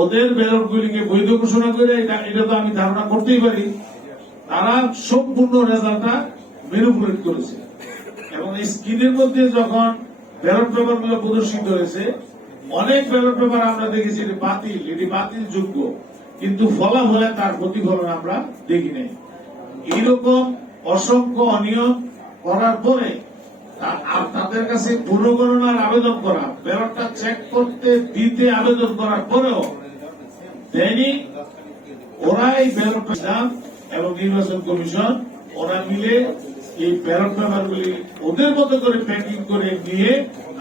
ওদের ব্যালট গুলিকে বৈধ ঘোষণা করে এটা এটা তো আমি ধারণা করতেই পারি। তারা সম্পূর্ণ রেজাল্টটা ম্যানিপুলেট করেছে। এবং এই স্ক্রিনের মধ্যে যখন ব্যালট পেপারগুলো প্রদর্শিত হয়েছে, অনেক ব্যালট পেপার আমরা দেখেছি এটি বাতিল এটি বাতিল যোগ্য কিন্তু ফলাফলে তার প্রতিফলন আমরা দেখি নাই। এইরকম অসংখ্য অনিয়ম করার পরে তাদের কাছে পুনর্গণনার আবেদন করা, ব্যালটটা চেক করতে, দিতে আবেদন করার পরেও দেয়নি। ওরাই ব্যালট এবং নির্বাচন কমিশন, ওরা মিলে এই ব্যালট পেপারগুলি ওদের মতো করে প্যাকিং করে নিয়ে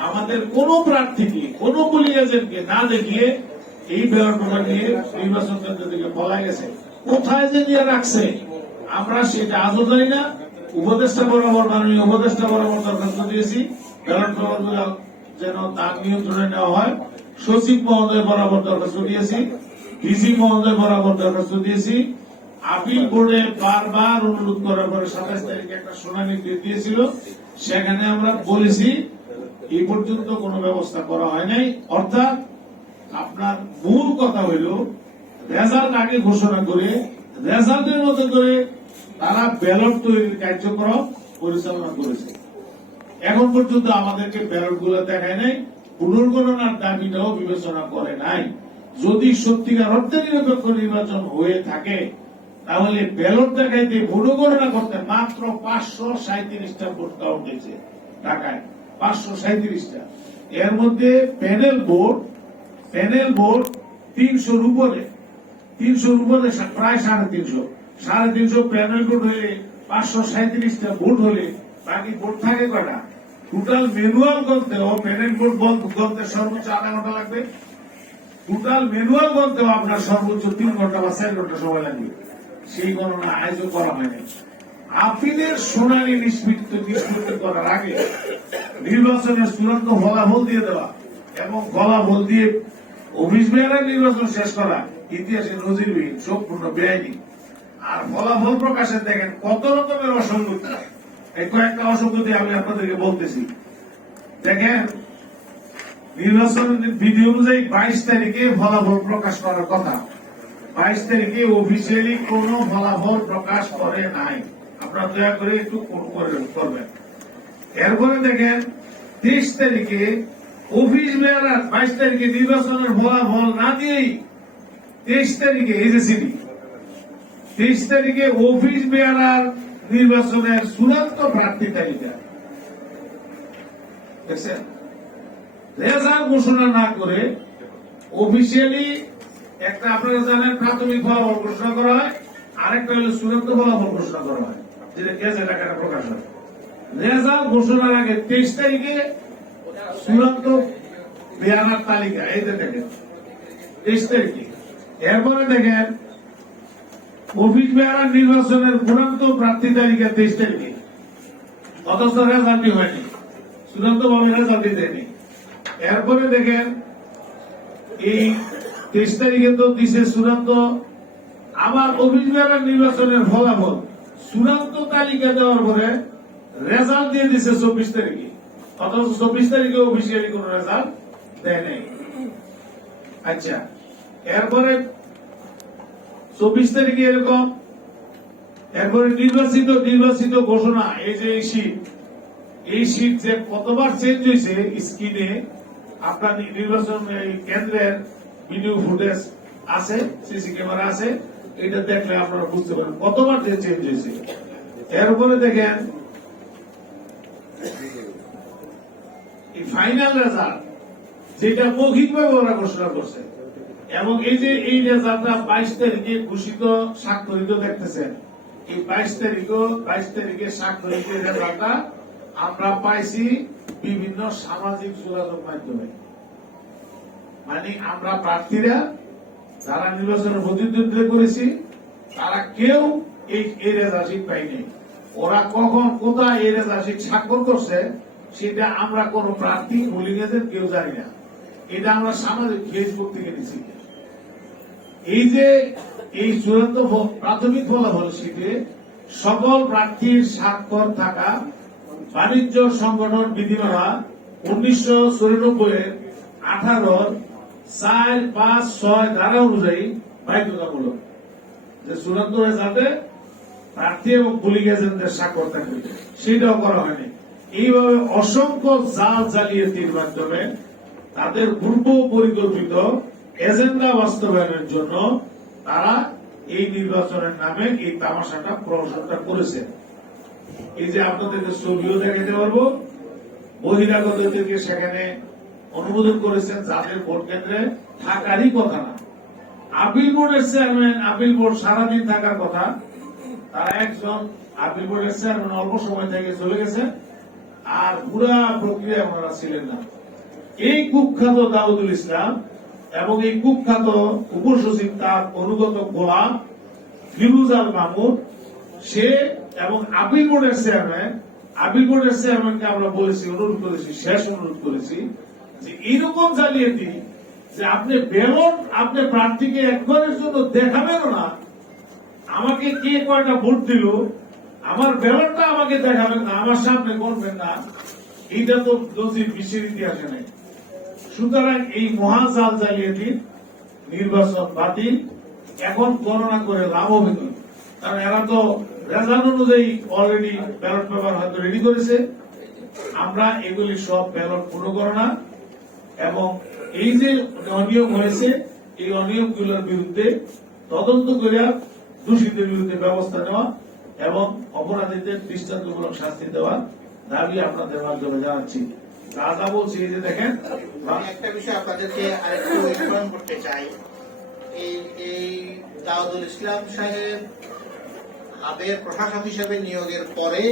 আমাদের কোন প্রার্থীকে, কোন পুলিং এজেন্টকে না দেখিয়ে এই ব্যালট পেপার নিয়ে নির্বাচন কেন্দ্র থেকে বলা গেছে। কোথায় যে নিয়ে রাখছে, আমরা সেটা আজও জানি না। উপদেষ্টা বরাবর মাননীয় উপদেষ্টা বরাবর দরখাস্ত দিয়েছি। ব্যালট পেপারগুলো যেন তার নিয়ন্ত্রণে নেওয়া হয়। সচিব মহোদয় বরাবর দরখাস্ত দিয়েছি। ডিসি মহোদয় বরাবর দরখাস্ত দিয়েছি। আপিল বোর্ডে বারবার অনুরোধ করার পরে সাতাশ তারিখে একটা শুনানি দিয়ে দিয়েছিল। সেখানে আমরা বলেছি এই পর্যন্ত কোনো ব্যবস্থা করা হয় নাই। অর্থাৎ আপনার মূল কথা হইল, রেজাল্ট আগে ঘোষণা করে, রেজাল্টের মতো করে তারা ব্যালট তৈরির কার্যক্রম পরিচালনা করেছে। এখন পর্যন্ত আমাদেরকে ব্যালটগুলো দেখায় নাই, পুনর্গণনার দাবিটাও বিবেচনা করে নাই। যদি সত্যিকার অর্থে নিরপেক্ষ নির্বাচন হয়ে থাকে, তাহলে ব্যালট দেখাইতে পুনর্গণনা করতে মাত্র পাঁচশো সাঁত্রিশটা ভোট কাউন্ট হয়েছে ঢাকায়। পাঁচশো সাঁত্রিশটা এর মধ্যে প্যানেল বোর্ড প্যানেল বোর্ড তিনশোর উপরে। তিনশোর উপরে প্রায় সাড়ে তিনশো। সাড়ে তিনশো প্যানেল ভোট হলে, পাঁচশো সাঁত্রিশটা ভোট হলে, বাকি ভোট থাকে কটা টোটাল ম্যানুয়াল করতেও প্যানেল ভোট করতে সর্বোচ্চ আধা ঘণ্টা লাগবে। টোটাল ম্যানুয়াল করতেও আপনার সর্বোচ্চ তিন ঘণ্টা বা চার ঘণ্টা সময় লাগবে। সেই গণনা আয়োজন করা হয়নি। আপিলের শুনানি নিষ্পত্তি নিষ্পত্তি করার আগে নির্বাচনের চূড়ান্ত ফলাফল দিয়ে দেওয়া এবং ফলাফল দিয়ে অফিস মেয়ারের নির্বাচন শেষ করা ইতিহাসে নজিরবিহীন, সম্পূর্ণ বেআইনি। আর ফলাফল প্রকাশে দেখেন কত রকমের অসঙ্গতি। এই কয়েকটা অসঙ্গতি আমি আপনাদেরকে বলতেছি। দেখেন নির্বাচন বিধি অনুযায়ী বাইশ তারিখে ফলাফল প্রকাশ করার কথা। বাইশ তারিখে অফিসিয়ালি কোন ফলাফল প্রকাশ করে নাই। আপনারা দয়া করে একটু করবেন। এরপরে দেখেন, তেইশ তারিখে অফিস মেয়ার বাইশ তারিখে নির্বাচনের ফলাফল না দিয়েই তেইশ তারিখে এজেসিবি তেইশ তারিখে অফিস মেয়ার নির্বাচনের চূড়ান্ত প্রার্থী তালিকা। দেখছেন? রেজাল্ট ঘোষণা না করে অফিসিয়ালি একটা আপনারা জানেন, প্রাথমিক ফলাফল ঘোষণা করা হয়, আরেকটা হলো চূড়ান্ত ফলাফল ঘোষণা করা হয়, যেটা গেজেট আকারে প্রকাশ হয়। রেজাল্ট ঘোষণার আগে তেইশ তারিখে চূড়ান্ত বেয়ানার তালিকা, এই দেখেন, তেইশ তারিখে। এরপরে দেখেন অফিস বেয়ারার নির্বাচনের চূড়ান্ত প্রার্থী তালিকা তেইশ তারিখে অথচ রেজাল্টই হয়নি। চূড়ান্ত ভাবে রেজাল্টই দেয়নি এরপরে দেখেন, এই তেইশ তারিখে তো দিছে চূড়ান্ত, আবার অভিযোগের নির্বাচনের ফলাফল। চূড়ান্ত তালিকা দেওয়ার পরে রেজাল্ট দিয়ে দিছে চব্বিশ তারিখে। অথচ চব্বিশ তারিখে অফিসিয়ালি কোন রেজাল্ট দেয় নাই। আচ্ছা এরপরে চব্বিশ তারিখে এরকম এরপরে নির্বাচিত নির্বাচিত ঘোষণা, এই যে এই শীত এই শীত যে কতবার চেঞ্জ হয়েছে স্ক্রিনে আপনার নির্বাচন কেন্দ্রের ভিডিও ফুটেজ আছে সিসি ক্যামেরা আছে, এটা দেখলে আপনারা বুঝতে পারেন কতবার যে চেঞ্জ হয়েছে। এরপরে দেখেন ফাইনাল রেজাল্ট যেটা মৌখিকভাবে ওরা ঘোষণা করছে এবং এই যে, এই রেজাল্টটা বাইশ তারিখে ঘোষিত স্বাক্ষরিত দেখতেছেন, এই বাইশ তারিখও, বাইশ তারিখে স্বাক্ষরিত রেজাল্টটা আমরা পাইছি বিভিন্ন সামাজিক যোগাযোগ মাধ্যমে। মানে আমরা প্রার্থীরা, যারা নির্বাচনে প্রতিদ্বন্দ্বিতা করেছি, তারা কেউ এই রেজাল্ট পাইনি। ওরা কখন, কোথায় এই রেজাল্ট স্বাক্ষর করছে, সেটা আমরা কোন প্রার্থী হোলিগেদের কেউ জানি না। এটা আমরা সামাজিক ফেসবুক থেকে নিচ্ছি এই যে এই চূড়ান্ত প্রাথমিক ফলাফল শীতে সকল প্রার্থীর স্বাক্ষর থাকা বাণিজ্য সংগঠন বিধিমালা উনিশশো চুরানব্বই এর চার পাঁচ ছয় ধারা অনুযায়ী বাধ্যতামূলক। যে চূড়ান্ত রেজাল্টে প্রার্থী এবং পুলিং এজেন্টদের স্বাক্ষর থাকবে, সেটাও করা হয়নি। এইভাবে অসংখ্য জাল জালিয়াতির মাধ্যমে তাদের পূর্ব পরিকল্পিত এজেন্ডা বাস্তবায়নের জন্য তারা এই নির্বাচনের নামে এই তামাশাটা, প্রহসনটা করেছে। এই যে আপনাদেরকে ছবিও দেখাতে পারব বহিরাগতদেরকে সেখানে অনুমোদন করেছেন যাদের ভোট কেন্দ্রে থাকারই কথা না। আপিল বোর্ডের চেয়ারম্যান, আপিল বোর্ড সারাদিন থাকার কথা। তারা একজন আপিল বোর্ডের চেয়ারম্যান অল্প সময় থেকে চলে গেছে, আর পুরা প্রক্রিয়া ওনারা ছিলেন না। এই কুখ্যাত দাউদুল ইসলাম এবং এই কুখ্যাত উপসচিব তার অনুগত গোলাম ফিরুজ আল মামুন সে এবং আপিল বোর্ডের চেয়ারম্যান আপিল বোর্ডের চেয়ারম্যানকে আমরা বলেছি, অনুরোধ করেছি, শেষ অনুরোধ করেছি, যে এইরকম জালিয়াতি যে আপনি বেলন আপনি প্রার্থীকে একবারের জন্য দেখাবেন না। আমাকে কে কয়টা ভোট দিল, আমার ব্যালটটা আমাকে দেখাবেন না, আমার সামনে করবেন না। এইটা তো নজির বিশ্বের ইতিহাসে নেই। সুতরাং এই মহাজাল জালিয়াতির নির্বাচন বাতিল। এখন গণনা করে লাভ হবে কারণ এরা তো রেজাল্ট অনুযায়ী অলরেডি ব্যালট পেপার হয়তো রেডি করেছে। আমরা এগুলি সব ব্যালট পুনঃগণনা এবং এই যে অনিয়ম হয়েছে, এই অনিয়মগুলোর বিরুদ্ধে তদন্ত করে দোষীদের বিরুদ্ধে ব্যবস্থা নেওয়া এবং অপরাধীদের দৃষ্টান্তমূলক শাস্তি দেওয়ার দাবি আপনাদের মাধ্যমে জানাচ্ছি। যা বলছি যে দেখেন একটা বিষয় আপনাদেরকে আরেকটু করতে চাই। এই দাউদুল ইসলাম সাহেব প্রশাসক হিসেবে নিয়োগের পরে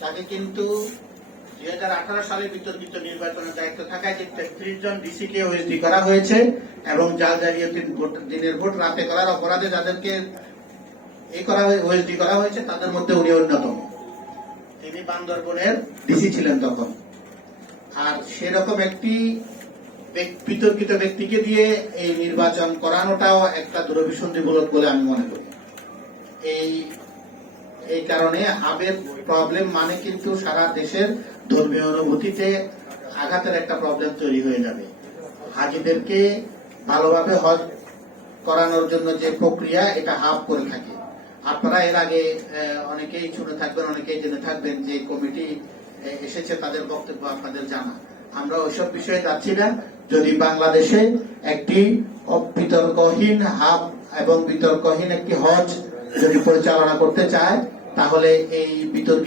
তাকে কিন্তু দুই হাজার আঠারো সালে বিতর্কিত নির্বাচনের দায়িত্ব থাকায় যে তেত্রিশ জন ডিসি কে ওএসডি করা হয়েছে এবং জাল জালিয়াতির ভোট, দিনের ভোট রাতে করার অপরাধে যাদেরকে এই করা ওএসডি করা হয়েছে, তাদের মধ্যে উনি অন্যতম। তিনি বান্দরবনের ডিসি ছিলেন তখন। আর সেরকম একটি বিতর্কিত ব্যক্তিকে দিয়ে এই নির্বাচন করানোটাও একটা দুরভিসন্ধিমূলক বলে আমি মনে করি। এই এই কারণে হাবের প্রবলেম মানে কিন্তু সারা দেশের ধর্মীয় অনুভূতিতে আঘাতের একটা প্রবলেম তৈরি হয়ে যাবে। হাজিদেরকে ভালোভাবে হজ করানোর জন্য যে প্রক্রিয়া, এটা হাব করে থাকে। আপনারা এর আগে অনেকেই শুনে থাকবেন, অনেকেই জেনে থাকবেন যে কমিটি এসেছে তাদের বক্তব্য আপনাদের জানা। আমরা ওইসব বিষয়ে যাচ্ছি না। যদি বাংলাদেশে একটি বিতর্কহীন হাব এবং বিতর্কহীন একটি হজ যদি পরিচালনা করতে চায়, তাহলে এই বিতর্কিত